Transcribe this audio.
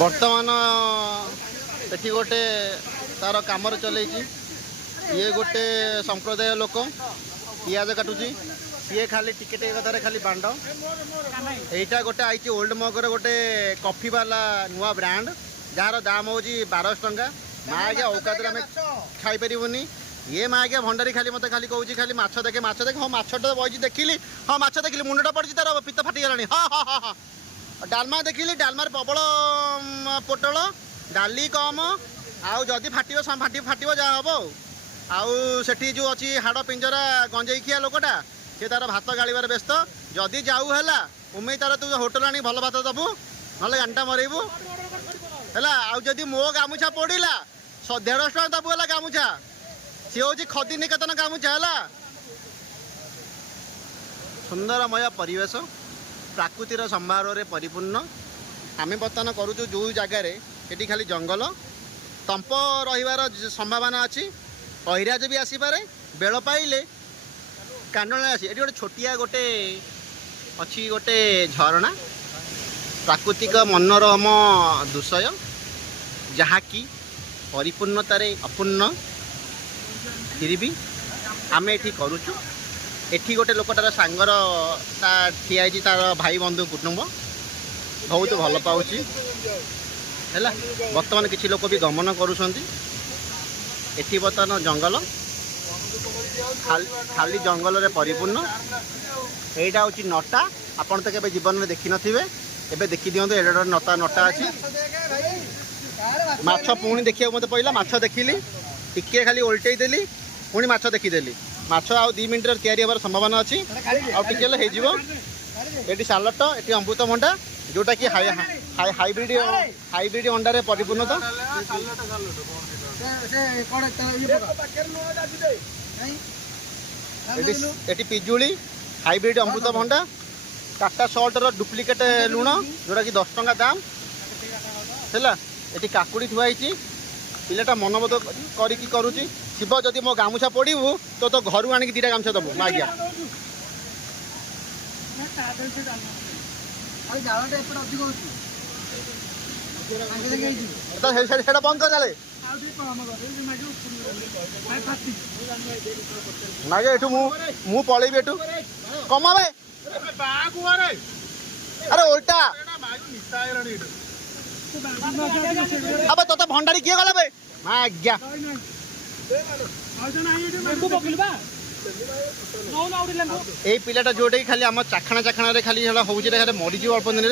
बर्तमान एटी गोटे तार कम चल ये गोटे संप्रदाय लोक पियाज काटुची सी खाली टिकेट कथार खाली बांड यहीटा गोटे आई ओल्ड मगर गोटे कॉफी वाला नुआ ब्रांड जार दाम हो 1200 टंका माँ आज्ञा औकात आम खाईपरबूनी ये माँ आज्ञा भंडारी खाली मत खाली कहूँ खाली माछ देखे हाँ माछटा बही देखिली हाँ माछ देखिली मुंडा पड़ी तार पित्त फाटीगलानी हाँ हाँ हाँ हाँ डालमा देखिली डालमार प्रबल पोटल डाली कम आउ जदि फाटिव फाटिव जहाँ हम आउ सेठी जो अच्छी हाड़ पिंजरा गंजेई खिया लोकटा सी तार भात गाड़बार व्यस्त जदि जाऊ है उमेई तार तू होटेल आनी भल भात दबू ना गांटा मरेबू है आउ जदि मो गामुछा पड़ा 150 टका दबू है गामुछा सी हूँ खदी निकेतन गामुछा है सुंदरमय परिवेश प्राकृतिर समारोह परिपूर्ण आम बर्तमान करुचु जो जगार ये खाली जंगल तंप रहीबार संभावना अच्छी अहिराज भी आसीपारे बेल पाइले कांडल आसी ये गोटे छोटिया गोटे अच्छी गोटे झरणा प्राकृतिक मनोरम दृश्य जहाँकि परिपूर्णतार अपूर्ण फिर भी आम ये करुचु एठी गोटे लोकटार सांगर ठिया तार भाई बंधु कुटुंब बहुत भल पाऊँ है बर्तमान किसी लोक भी गमन करुँच एठी बर्तमान जंगल खाली जंगल रे परिपूर्ण एटा हूँ नटा आपन तो केबे जीवन में देखि नथिबे एबे देखि दियंतु एटा नटा अच्छी माछ पुणी देखिया मत पड़ा माछ देखिली टिके खाली ओल्टे देली पुणी माछ देखीदेली माछ आउ 2 मिनट तैयारी होबार संभावना अच्छी आउ टिके ये सालट ये अमृतभंडा जोटा कि हाइब्रिड अंडारे परिपूर्णता ये पिजुली हाइब्रिड अमृतभंडा टाटा सल्टर डुप्लिकेट लुण जोटा कि 10 टंका दाम है ये काकुड़ी थुआई पिलाटा मनबोध करी करुच्ची शिव जदि मो गामुछा पड़ू तो घर आनिक 2टा गामुछा दबू मागिया बंद कर मागे एठू मु पलैबी एठू कमा अरे उल्टा अब तो भंडारी किए गला बे आज्ञा ये पिलाटा जोटे खाली आम चाखणा खाली हूँ मरीज अल्प दिन